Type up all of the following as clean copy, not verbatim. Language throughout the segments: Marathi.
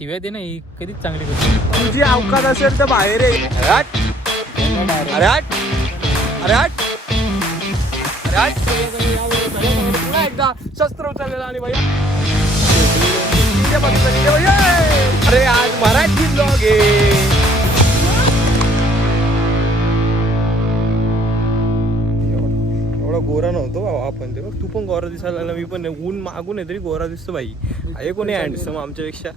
टीव्ही दे नाही कधीच चांगली गोष्ट. तुझी अवकात असेल तर बाहेर ये. अरे हट. अरे हट. अरे हट. अरे हट. पुन्हा एकदा शस्त्र उचललेलं आणि भैया अरे आज मराठी ब्लॉग आहे. एवढा गोरा नव्हतो बाबा आपण ते. तू पण गोरा दिसायला लागला, मी पण ऊन मागून आहे तरी गोरा दिसतो बाई. आहे कोणी हँडसम आमच्यापेक्षा.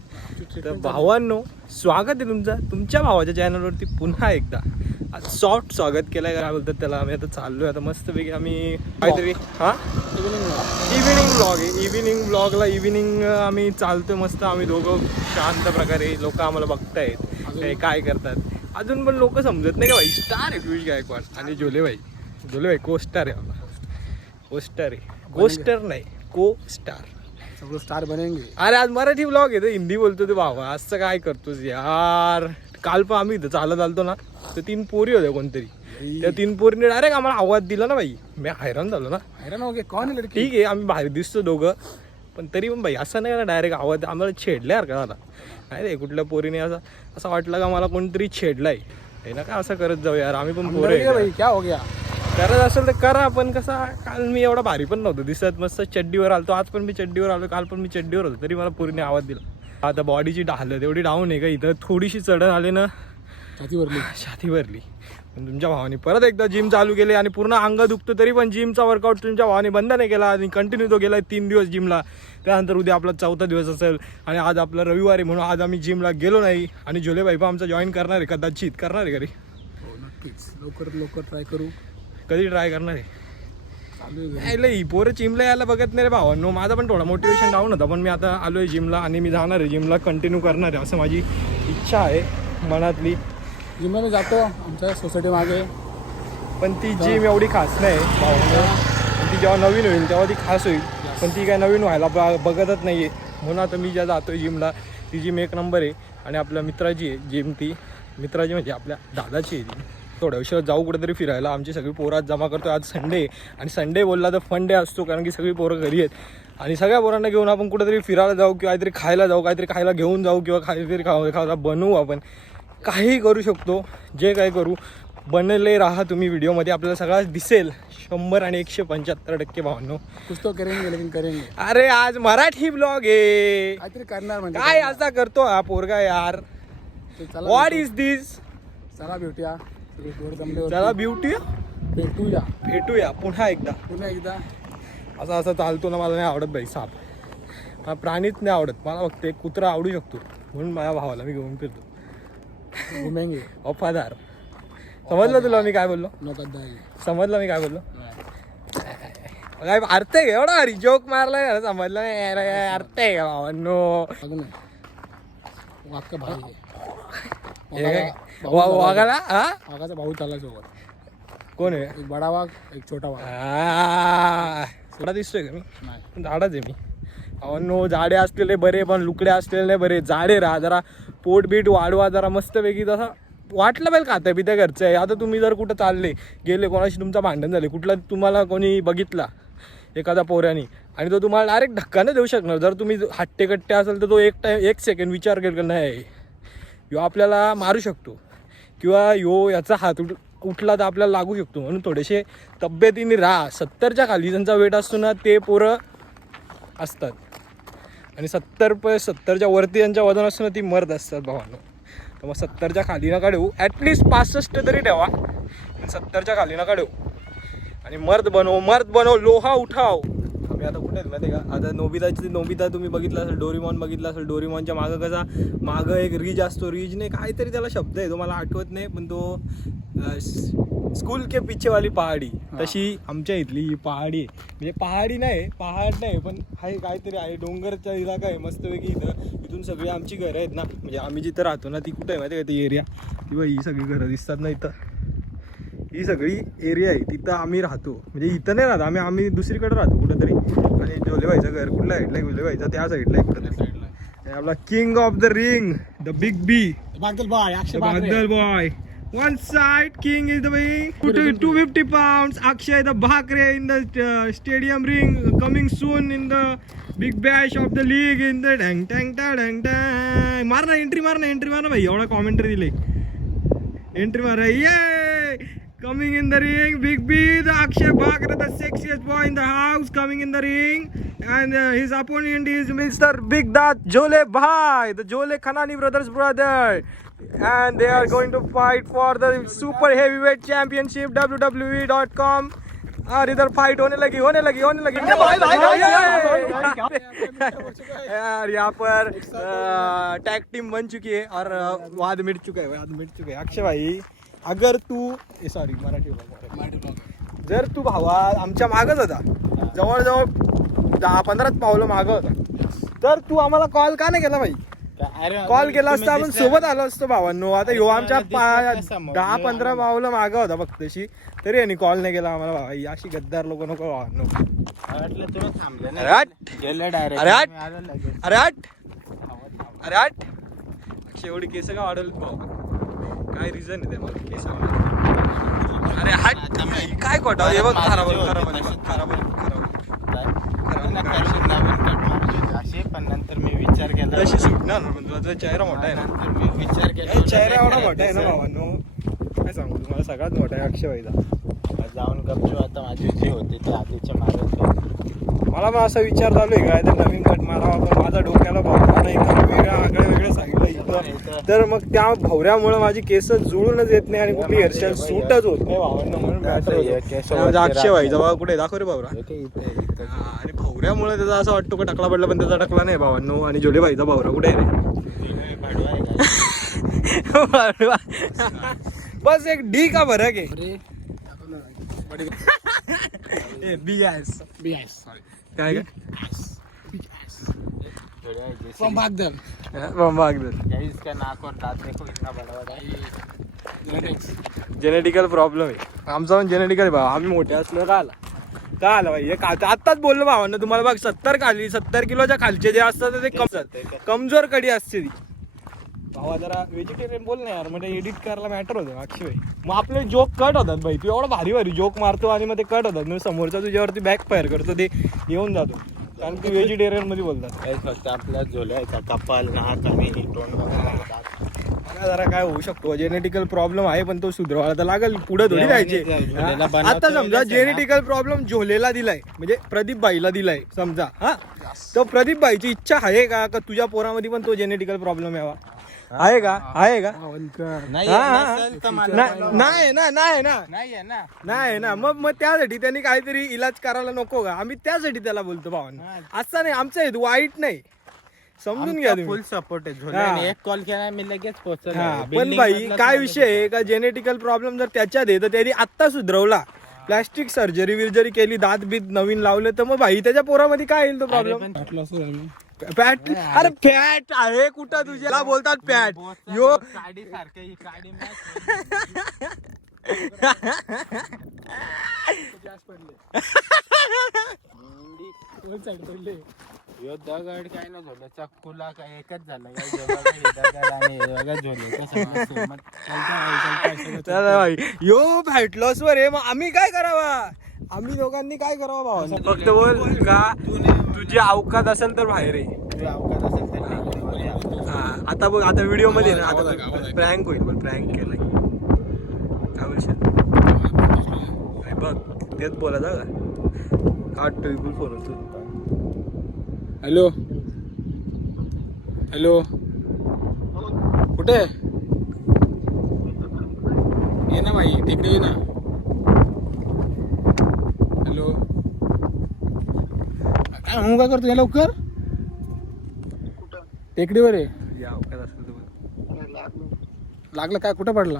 तर भावांनो, स्वागत आहे तुमच्या भावाच्या चॅनलवरती पुन्हा एकदा. आज सॉफ्ट स्वागत केलंय काय बोलतात त्याला. आम्ही आता चाललोय आता मस्तपैकी आम्ही काहीतरी इव्हिनिंग ब्लॉग आहे. इव्हिनिंग आम्ही चालतोय मस्त. आम्ही दोघं शांत प्रकारे. लोक आम्हाला बघतायत काय करतात. अजून पण लोक समजत नाही का भाई. स्टार आहे पियुष गायकवाड आणि जोले भाई को-स्टार आहे बाबा. को-स्टार आहे, गोस्टर नाही को स्टार. सगळं स्टार बनेंगे. अरे आज मराठी ब्लॉग आहे तर हिंदी बोलतो ते बाबा. असं काय करतोस यार. काल पण आम्ही इथं चालत आलतो ना तर 3 पोरी होत्या कोणतरी. त्या 3 पोरीने डायरेक्ट आम्हाला आवाज दिला ना भाई. मी हैराण झालो ना. हैराण हो गया. कौन है लड़की? ठीक आहे आम्ही बाहेर दिसतो दोघं पण तरी पण भाई असं नाही ना डायरेक्ट आवाज. आम्हाला छेडल्या का झाला नाही रे कुठल्या पोरीने. असं वाटलं का मला कोणतरी छेडलाय हे ना. का असं करत जाऊ यार. आम्ही पण पोरे भाई क्या हो गया. करत असेल तर करा. पण कसा काल मी एवढा भारी पण नव्हतो दिसत. मस्त चड्डीवर आलतो. आज पण मी चड्डीवर आलो. काल पण मी चड्डीवर होतो तरी मला पोरीने आवाज दिला. आता बॉडीची हालत एवढी डाऊन आहे का इथं थोडीशी चढण आले ना छाती भरली. पण तुमच्या भावाने परत एकदा जिम चालू केले आणि पूर्ण अंग दुखतं तरी पण जिमचा वर्कआउट तुमच्या भावाने बंद नाही केला आणि कंटिन्यू तो गेला 3 दिवस जिमला. त्यानंतर उद्या आपला 4था दिवस असेल आणि आज आपला रविवार आहे म्हणून आज आम्ही जिमला गेलो नाही. आणि जोले भाई पण आमचा जॉईन करणार आहे कदाचित. करणार आहे घरी. हो नक्कीच. लवकर ट्राय करू. कधी ट्राय करणार आहे. नाही पोरं जिमला यायला बघत नाही रे भावांनो. माझा पण थोडा मोटिवेशन डाऊन होता पण मी आता आलो आहे जिमला आणि मी जाणार आहे जिमला. कंटिन्यू करणार आहे असं माझी इच्छा आहे मनातली. जिमला मी जातो आमच्या सोसायटी मागे. पण ती जिम एवढी खास नाही भावांनो. ती जेव्हा नवीन होईल तेव्हा ती खास होईल. पण ती काय नवीन व्हायला बघतच नाही आहे. म्हणून आता मी ज्या जातो आहे जिमला ती जिम 1 नंबर आहे. आणि आपल्या मित्राची आहे जिम. ती मित्राची म्हणजे आपल्या दादाची आहे ती. थोड्या उशिरा जाऊ कुठेतरी फिरायला. आमची सगळी पोरं आज जमा करतो. आज संडे आणि संडे बोलला तर फन डे असतो कारण की सगळी पोरं घरी आहेत. आणि सगळ्या पोरांना घेऊन आपण कुठेतरी फिरायला जाऊ किंवा काहीतरी खायला जाऊ. काहीतरी खायला घेऊन जाऊ किंवा काहीतरी खायला बनवू. आपण काही करू शकतो. जे काय करू बनले राहा तुम्ही व्हिडिओमध्ये. आपल्याला सगळं दिसेल 100 आणि 175% भावांनो. कुछ तो करेंगे लेकिन करेंगे. अरे आज मराठी ब्लॉग आहे. काहीतरी करणार म्हणजे काय असा करतो हा पोरगा यार. व्हॉट इज दिस. चला भेटूया. चला ब्युटी भेटूया पुन्हा एकदा. असं चालतो ना. मला नाही आवडत बाई साप. मला प्राणीच नाही आवडत. मला फक्त एक कुत्रा आवडू शकतो म्हणून माझ्या भावाला मी घेऊन फिरतो. घुमेंगे. वफादार. समजलं तुला मी काय बोललो. समजलं मी काय बोललो. काय अर्थ आहे का एवढा हरी जोक मारलाय समजलं नाही. अर्थ आहे का भावांनो. वाघाला वाघाचा भाऊ चालला सोबत. कोण आहे. एक बडा वाघ एक छोटा वाघ. थोडा दिसतोय का मी. झाडाच आहे मी. नो जाडे असलेले बरे पण लुकडे असलेले नाही बरे. जाडे राहा जरा. पोट बीट वाढवा जरा मस्तपैकी. तसं वाटलं पाहिजे खाता पित्या घरचं आहे. आता तुम्ही जर कुठं चालले गेले कोणाशी तुमचं भांडण झाले कुठला तुम्हाला कोणी बघितला एखादा पोऱ्याने आणि तो तुम्हाला डायरेक्ट धक्का नाही देऊ शकणार. जर तुम्ही हट्टेकट्टे असेल तर तो एक सेकंड विचार केला नाही यो आपल्याला मारू शकतो किंवा याचा हात उठला तर आपल्याला लागू शकतो. म्हणून थोडेसे तब्येतीने राहा. 70च्या खाली त्यांचा वेट असतो ना ते पोरं असतात आणि 70च्या वरती त्यांच्या वजन असतं ना ती मर्द असतात भावांनो. तर मग 70च्या खाली नका ठेवू. ॲटलिस्ट 65 तरी ठेवा. 70च्या खाली नका ठेवू. आणि मर्द बनव लोहा उठाव. आम्ही आता कुठे माहिती का. आता नोबिता तुम्ही बघितला असेल. डोरीमॉन बघितला असेल. डोरीमॉनच्या मागं एक रिज असतो. रिज नाही काहीतरी त्याला शब्द आहे तो मला आठवत नाही पण तो स्कूल के पिछेवाली पहाडी तशी आमच्या इथली पहाडी आहे. म्हणजे पहाड नाही पण आहे काहीतरी आहे. डोंगरचा इलाका आहे मस्तपैकी. इथून सगळी आमची घरं आहेत ना. म्हणजे आम्ही जिथं राहतो ना ती कुठं आहे माहिती आहे का ती एरिया. ती बाई ही सगळी घरं दिसतात ना इथं. ही सगळी एरिया आहे तिथं आम्ही राहतो. म्हणजे इथं नाही राहतो आम्ही दुसरीकडे राहतो कुठंतरी. आणि जोलेबाईचं घर कुठल्या साईडला आहे. जोलेबाईचा त्या साईडला आहे कुठं. आपला king of the ring the big B Badal boy. One side king is the way 250 pounds. Akshay the Bhakre in the stadium ring coming soon in the big Bash of the league in the ढंग टँग टा ढंग टँग. मार ना एंट्री मार ना भाई, एवढा कॉमेंट्री दिले. एंट्री मार ये coming in the ring big B the Akshay Bagre the sexiest boy in the house coming in the ring and his opponent is Mr. Big Dat Jole Bhai, the Jole Khanani brothers brother, and they are going to fight for the super heavyweight championship www.com. और इधर फाइट होने लगी यार यहाँ पर टैग टीम बन चुकी है और वाद मिट चुका है. अक्षय भाई अगर तू सॉरी मराठी जर तू भावा आमच्या मागच होता, जवळजवळ 10-15 पावलं मागं होता, तर तू आम्हाला कॉल का नाही केला भाई? कॉल केला असता आपण सोबत आलो असतो भावांनो. आता ह्यो आमच्या 10-15 पावलं मागं होता फक्तशी, तरी यांनी कॉल नाही केला आम्हाला. भाई अशी गद्दार लोक नको भावांनो. अरे हट अक्षय एवढी केस का वाढवलीत भाऊ? काय रिझन आहे त्या मला केस वाढवली? अरे हट काय खोटा हे बघ. पण नंतर मी विचार केला तशी सुटणार पण तुझा चेहरा मोठा आहे ना. मी विचार केला चेहरा एवढा मोठा आहे ना भावांनो, काय सांगू तुम्हाला, सगळ्यात मोठा आहे अक्षय भाईचा. जाऊन गपचूप आता माझी जी होती ती आधीच्या मारत. मला पण असा विचार चालू आहे काय तर नवीन कट मारावा, पण माझ्या डोक्याला भावना एकदम वेगळं सांगितलं इथं, तर मग त्या भवऱ्यामुळे माझी केस जुळूनच येत नाही आणि कुठली हेअरस्टाईल सूटच होत नाही भावांना. म्हणून अक्षय भाईचा बाबा कुठे दाखव रे भावरा. आणि भवऱ्यामुळे त्याचा असं वाटतो का टकला पडला, पण त्याचा टकला नाही भावांनो. आणि जोले भाईचा भावरा कुठे आहे रे? बस एक डी का फरक आहे. काय इसका नाक और दांत देखो इतना बड़ा बड़ा है. जेनेटिकल प्रॉब्लेम आहे आमचा, पण जेनेटिकल आहे भावा. आम्ही मोठे असलो का आला भाई. हे आत्ताच बोललो भावांना तुम्हाला बघ, 70 किलोच्या खालचे जे असतात ते कमजोर कडी असते ती. भावा जरा व्हेजिटेरियन बोल ना यार, म्हणजे एडिट करायला मॅटर होतं अक्षय भाई. मग आपले जोक कट होतात भाई, तू एवढा भारी जोक मारतो आणि मग ते कट होतात, मग समोरचा तुझ्यावरती बॅक फायर करतो, ते येऊन जातो कारण की व्हेजिटेरियन मध्ये बोलतात. फक्त आपला झोलायचा कपाल नाक आणि तोंड जरा काय होऊ शकतो, जेनेटिकल प्रॉब्लेम आहे, पण तो सुधारायला तर लागेल, पुढे थोडी जायचे. आता समजा जेनेटिकल प्रॉब्लेम झोलेला दिलाय, म्हणजे प्रदीप भाईला दिलाय समजा, हा तर प्रदीप भाईची इच्छा आहे का तुझ्या पोरामध्ये पण तो जेनेटिकल प्रॉब्लेम यावा? आहे का? नाही ना. मग त्यासाठी त्यांनी काहीतरी इलाज करायला नको का? आम्ही त्यासाठी त्याला बोलतो भावांना. असं नाही, आमचं हेतू वाईट नाही, समजून घ्या तुम्ही. फुल सपोर्ट आहे झोल्याने. एक कॉल केला मी लगेच पोहोचलो. पण भाई काय विषय आहे का, जेनेटिकल प्रॉब्लेम जर त्याच्यात आहे तर त्यांनी आत्ता सुधरवला, प्लॅस्टिक सर्जरी जरी केली, दात बीत नवीन लावले, तर मग भाई त्याच्या पोरामध्ये काय येईल तो प्रॉब्लेम? फॅट? अरे फॅट आहे कुठं तुझ्याला बोलतात फॅट? यो काडी सारखी काडी यो दगड काय ना झालं, चक्कूला काय एकच झालं भाई. यो फॅट लॉस वर आहे, मग आम्ही काय करावा? आम्ही लोकांनी काय करावं भावा? फक्त बोल का तुझी अवकात असेल तर बाहेर आहे. आता बघ, आता व्हिडिओ मध्ये ना, आता प्रँक होईल, पण प्रँक केलाय काय बोलशील? बघ तेच बोलायचं का ट्रिपल फोन होतो. हॅलो कुठे ये ना भाई, तिकडे ये ना. हॅलो काय म्हणू, काय करतो लवकर? टेकडीवर आहे. लागलं काय? कुठं पडला?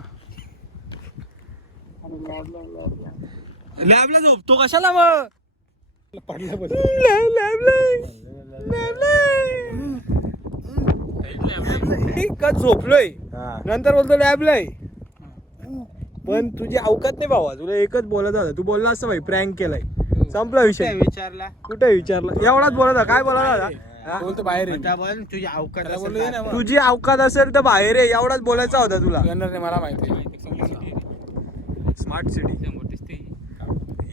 लॅबला झोपतो कशाला मग? पडलं का झोपलोय, नंतर बोलतो लॅबला आहे. पण तुझी अवकात नाही भावा, तुला एकच बोलत होता, तू बोलला असं भाई प्रँक केलाय, संपला विषय. विचारला कुठे विचारला? एवढाच बोलत होता. काय बोलत होता? बोलतो बाहेर आहे. तुझी अवकात तुझी अवकात असेल तर बाहेर आहे, एवढाच बोलायचा होता तुला. येणार नाही मला माहिती आहे. स्मार्ट सिटी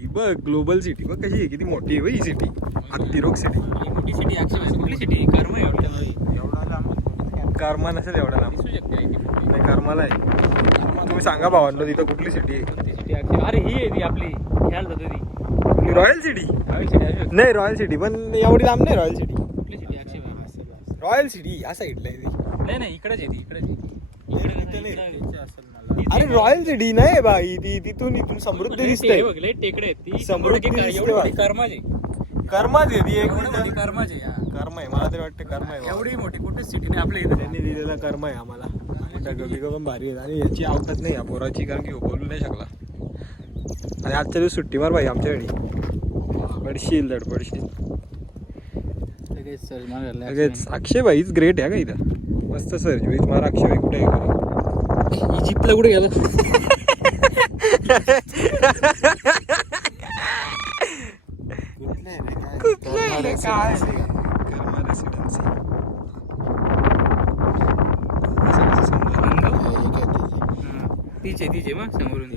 ही बघ, ग्लोबल सिटी बघ कशी आहे, किती मोठी आहे ही सिटी. तिरोक सिटी मोठी सिटी कुठली सिटी कर्म एवढा लांब कर्मा नसेल एवढा लांब दिसू शकते नाही कर्माला आहे तुम्ही सांगा भावांनो तिथं कुठली सिटी आहे कोणती सिटी अरे ही आहे ती आपली खेळायला जातो ती रॉयल सिटी रॉयल सिटी नाही रॉयल सिटी पण एवढी लांब नाही रॉयल सिटी कुठली सिटी अक्षय रॉयल सिटी या साईडला आहे ती नाही नाही इकडेच येते इकडेच असेल अरे रॉयल सिटी नाही बाई ती तिथून समृद्धी दिसते टेकडे आहेत ती समृद्धी दिसते एवढी बा. मोठी कर्माज आहे कर्माच आहे ती एक एवढी मोठी कर्माज आहे हा. कर्म आहे मला तरी वाटतं कर्म आहे एवढी मोठी कुठेच सिटी नाही आपल्या इथे त्यांनी दिलेला कर्म आहे आम्हाला आणि डगबिगं पण भारी आहेत आणि याची अवकात नाही या पोराची कारण की बोलू नाही शकला आणि आजच्या दिवस सुट्टी मार भाई आमच्याकडे पडशील धडपडशील लगेच अक्षय भाई इज ग्रेट आहे का इथं मस्त सर्जरीज मार अक्षय भाई कुठे आहे इजिप्तला कुठे गेला तिचे मग समोरून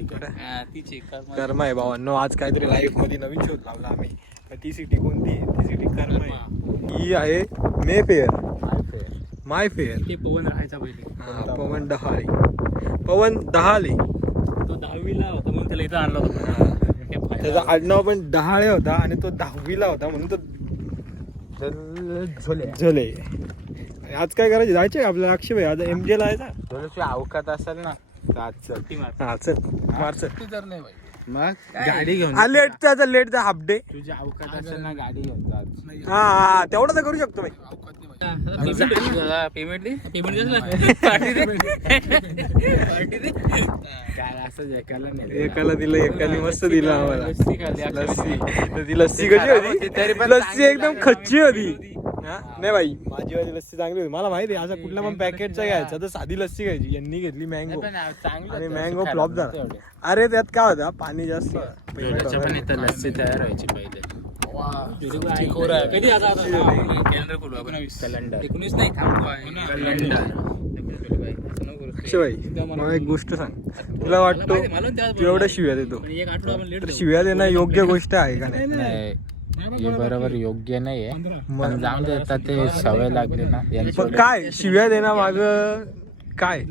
तिचे कर्म आहे भावांनो आज काहीतरी लाईफ मध्ये नवीन शोध लावला आम्ही ती सिटी कोणती आहे ती सिटी कर्म आहे ही आहे मे फेअर माय फेअर ते पवन राहायचा पहिले पवन दहाले तो 10वीला होता म्हणून त्याला इथं आणला होता त्याचा आडनाव पण डहाळे होता आणि तो 10वीला होता म्हणून तो झोले आणि आज काय करायचे जायचे का आपल्याला अक्षय भाई आज MJ ला जायचा अवकात असेल ना हा चल मार चल तर नाही भाई मग गाडी घेऊन लेटचा हाफ डे तुझी अवकात असेल ना गाडी घेऊन जा हा तेवढं तर करू शकतो भाई अवकात नाही भाई पेमेंट काय असं एकाला नाही एकाला दिलं एकाने मस्त दिलं आम्हाला लस्सी तर ती लस्सी कशी होती तरी पण लस्सी एकदम खच्ची होती हा? नाही भाई माझी वाली लस्सी चांगली होती मला माहिती आहे असं कुठला पण पॅकेटचा घ्यायचा तर साधी लस्सी घ्यायची यांनी घेतली मँगो आणि मँगो फ्लॉप झाला अरे त्यात काय होता पाणी जास्त पण इथं लस्सी तयार व्हायची पहिले कधी आता कॅलेंडर खोलू आपण कॅलेंडर 19 नाही थांबू अक्षय भाई मला एक गोष्ट सांग तुला वाटतो तू एवढ्या शिव्या देतो एक आठवडा आपण लेट तर शिव्या देणं योग्य गोष्ट आहे का नाही हे बरोबर योग्य नाहीये पण जाऊन देतात ते सवय लागली ना पण काय शिव्या देणं माग काय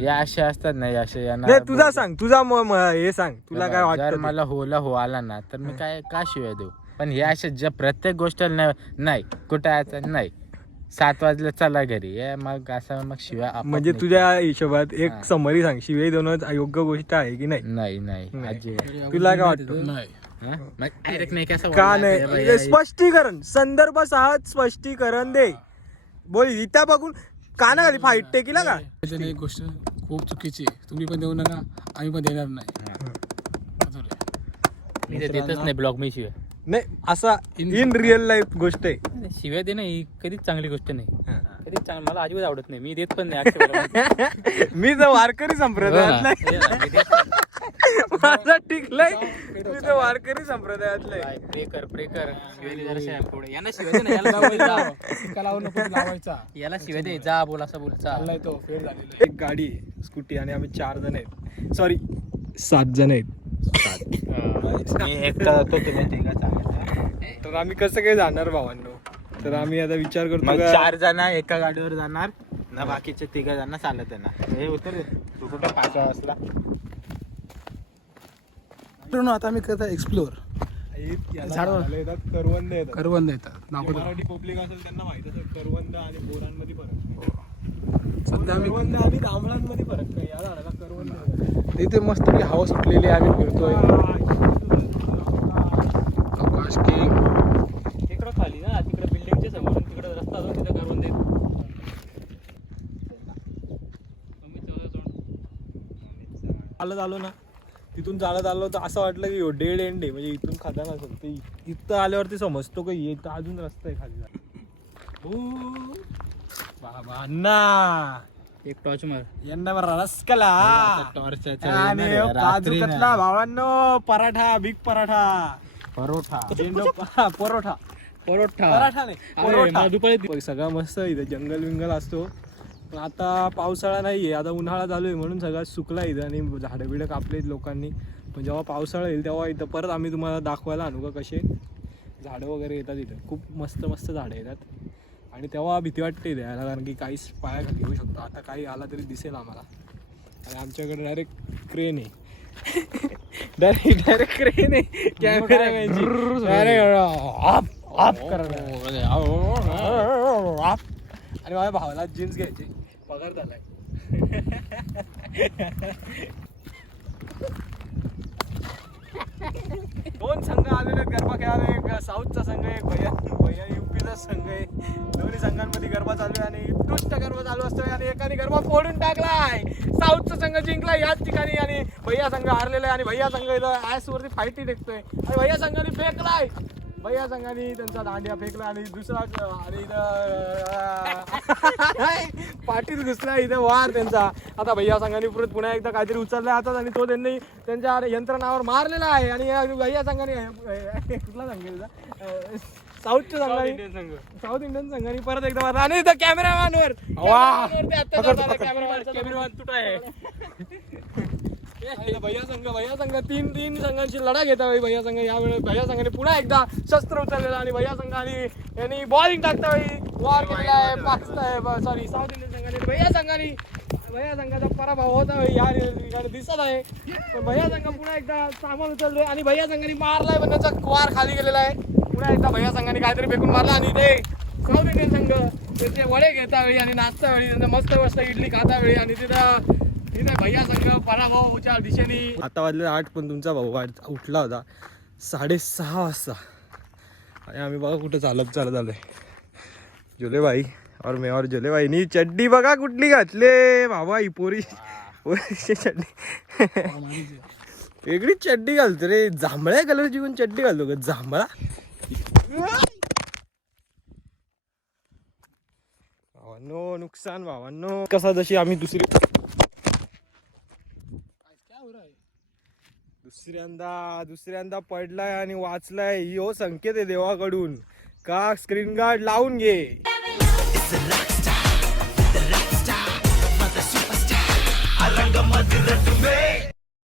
या असे असतात ना असे नाही तुझा सांग तुझा हे सांग तुला काय जर वाटतं मला हो आला ना तर मी काय का शिवाय देऊ पण हे असे ज्या प्रत्येक गोष्टीला नाही कुठे यायचं नाही 7 वाजले चला घरी हे मग असं मग शिवाय म्हणजे तुझ्या हिशोबात एक समरी सांग शिवाय देणं योग्य गोष्ट आहे की नाही नाही अजिबात तुला काय वाटतं नाही का नाही स्पष्टीकरण संदर्भ सह स्पष्टीकरण दे बोल इथं बघून कानाखाली फाईट टेकीला का त्याच्याने एक गोष्ट खूप चुकीची आहे तुम्ही पण देऊ नका आम्ही पण देणार नाही मी देतच नाही ब्लॉग मी शिवाय नाही असा इन रिअल लाईफ गोष्ट आहे शिवाय देणं ही कधीच चांगली गोष्ट नाही कधीच चांगली मला अजिबात आवडत नाही मी देत पण नाही मी तर वारकरी संप्रदायातला माझा टिकलाय मी तर वारकरी संप्रदायातला प्रे कर यांना शिवाय दे ना टिका लावून नको लावायचा याला शिवाय दे जा बोल असं बोल चाललाय तो फेल झालेला एक गाडी स्कूटी आणि आम्ही 4 जण आहेत सॉरी 7 जण आहेत मी एकटा जातो तुम्ही तिघा चालत तर आम्ही कसं काय जाणार भावांनो तर आम्ही आता विचार करतो मग का 4 जण एका गाडीवर जाणार ना बाकीचे 3 जण चालत येणार हे उतर तू कुठे 5 वाजला आता आम्ही करता एक्सप्लोर झाडावर येतात करवंद येतात करवंद येतात मराठी पब्लिक असेल त्यांना माहित असेल करवंद आणि बोरांमध्ये फरक सध्या आम्ही करवंद आणि जांभळांमध्ये फरक काय या झाडाला करवंद तिथे मस्त हवा सुटलेली आहे आम्ही फिरतोय आकाश किंग तिकडं खाली ना तिकडे बिल्डिंगच्या समोर तिकडे रस्ता जाऊन तिथे करून देत चालत आलो ना तिथून चालत आलो तर असं वाटलं की डेड एंड आहे म्हणजे इथून खाताना असेल ते इथं आल्यावरती समजतो का इथं अजून रस्ता आहे खाली बाबा अण्णा एक टॉर्च मार यांना बरं रस्कला टॉर्च आणि काजू कतला भावांनो पराठा बिग पराठा परोठा परोठा परोठा पराठा नाही परोठा दुपारी सगळं मस्त इथं जंगल विंगल असतो पण आता पावसाळा नाहीये आता उन्हाळा चालू आहे म्हणून सगळं सुकला इथं आणि झाडं बिडं कापलेत लोकांनी पण जेव्हा पावसाळा येईल तेव्हा इथं परत आम्ही तुम्हाला दाखवायला आणू का कसे झाडं वगैरे येतात इथं, खूप मस्त मस्त झाडं येतात आणि तेव्हा भीती वाटते इथे यायला, कारण की काहीच पायाखाली येऊ शकतो. आता काही आला तरी दिसेल आम्हाला. आणि आमच्याकडे डायरेक्ट क्रेन आहे डायरेक्ट क्रेन आहे कॅमेरामॅनची, आणि माझ्या भावाला जीन्स घ्यायची, पगार झालाय. दोन संघ आलेले आहेत गरबा खेळायला, एक साऊथचा संघ आहे, भैया युपीचा संघ आहे. दोन्ही संघांमध्ये गरबा चालू आहे आणि उत्कृष्ट गरबा चालू असतोय आणि एकाने गरबा फोडून टाकलाय. साऊथचा संघ जिंकलाय याच ठिकाणी आणि भैया संघ हारलेला आहे आणि भैया संघ इथं ऍस वरती फाईटी टेकतोय आणि भैया संघाने फेकलाय. भैया संघाने त्यांचा दांडिया फेकला आणि दुसरा आणि इथं पाठीत घुसला इथं वार त्यांचा. आता भैया संघाने परत पुन्हा एकदा काहीतरी उचललाय हातात आणि तो त्यांनी त्यांच्या यंत्रणावर मारलेला आहे. आणि भैया संघाने कुठला संघ साऊथच्या संघाने साऊथ इंडियन संघाने परत एकदा मारला आणि इथं कॅमेरामॅनवर कॅमेरामॅन तुटा आहे. भैया संघ तीन संघांची लढा घेता वेळी भैया संघ यावेळी भैया संघाने पुन्हा एकदा शस्त्र उचललेलं आणि भैया संघाने यांनी बॉलिंग टाकता वेळी वॉर केलेला आहे पाकिस्तान सॉरी साऊथ इंडियन संघाने. भैया संघाचा पराभव होता वेळी या ठिकाणी दिसत आहे. पण भैया संघ पुन्हा एकदा सामान उचलतोय आणि भैया संघाने मारलाय पण त्याचा वार खाली गेलेला आहे. पुन्हा एकदा भैया संघाने काहीतरी फेकून मारला आणि ते साऊथ इंडियन संघ त्याचे वडे घेता वेळी आणि नाचता वेळी त्यांना मस्त मस्त इडली खाता वेळी आणि तिथं भैया संघ पराभवाच्या दिशेने. आता वाजले 8 पण तुमचा भाऊ उठला होता 6:30 वाजता आणि आम्ही बघा कुठं चालत आलोय. जोले भाई और मैं और जोले भाईनी चड्डी बघा कुठली घातले बाबा, ही पोरी चड्डी वेगळी चड्डी घालतो रे, जांभळ्या कलरची कोण चड्डी घालतो का, जांभळा. भावांनो नुकसान भावांनो. कसा जशी आम्ही दुसऱ्यांदा पडलाय आणि वाचलाय ही हो संकेत आहे देवाकडून का स्क्रीन गार्ड लावून घे.